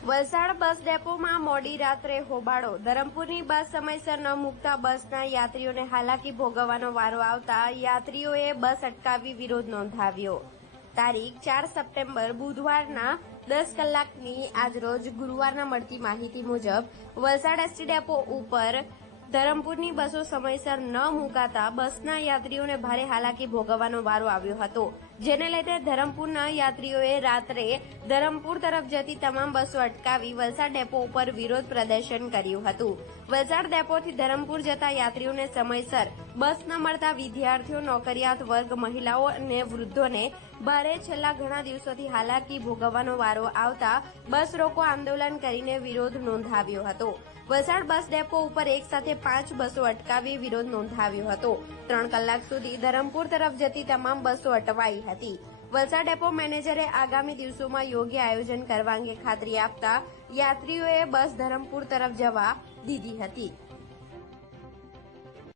વલસાડ બસ ડેપોમાં મોડી રાત્રે હોબાળો. ધરમપુરની બસ સમયસર ન મૂકતા બસના યાત્રીઓને હાલાકી ભોગવવાનો વારો આવતા યાત્રીઓએ બસ અટકાવી વિરોધ નોંધાવ્યો. તારીખ 4 સપ્ટેમ્બર બુધવારના 10 કલાકની આજરોજ ગુરુવારના મળતી માહિતી મુજબ વલસાડ એસટી ડેપો ઉપર ધરમપુરની બસો સમયસર ન મુકાતા બસના યાત્રીઓને ભારે હાલાકી ભોગવવાનો વારો આવ્યો હતો, જેને લઈને ધરમપુરના યાત્રીઓએ રાત્રે ધરમપુર તરફ જતી તમામ બસો અટકાવી વલસાડ ડેપો ઉપર વિરોધ પ્રદર્શન કર્યું હતું. વલસાડ ડેપોથી ધરમપુર જતા યાત્રીઓને સમયસર બસ ન મળતા વિદ્યાર્થીઓ, નોકરિયાત વર્ગ, મહિલાઓ અને વૃદ્ધોને ભારે છેલ્લા ઘણા દિવસોથી હાલાકી ભોગવવાનો વારો આવતા બસ રોકો આંદોલન કરીને વિરોધ નોંધાવ્યો હતો. વલસાડ બસ ડેપો ઉપર એક સાથે 5 બસો અટકાવી વિરોધ નોંધાવ્યો હતો. 3 કલાક સુધી ધરમપુર તરફ જતી તમામ બસો અટવાઈ હતી. વલસાડ ડેપો મેનેજરે આગામી દિવસોમાં યોગ્ય આયોજન કરવા અંગે ખાતરી આપતા યાત્રીઓએ બસ ધરમપુર તરફ જવા દીધી હતી.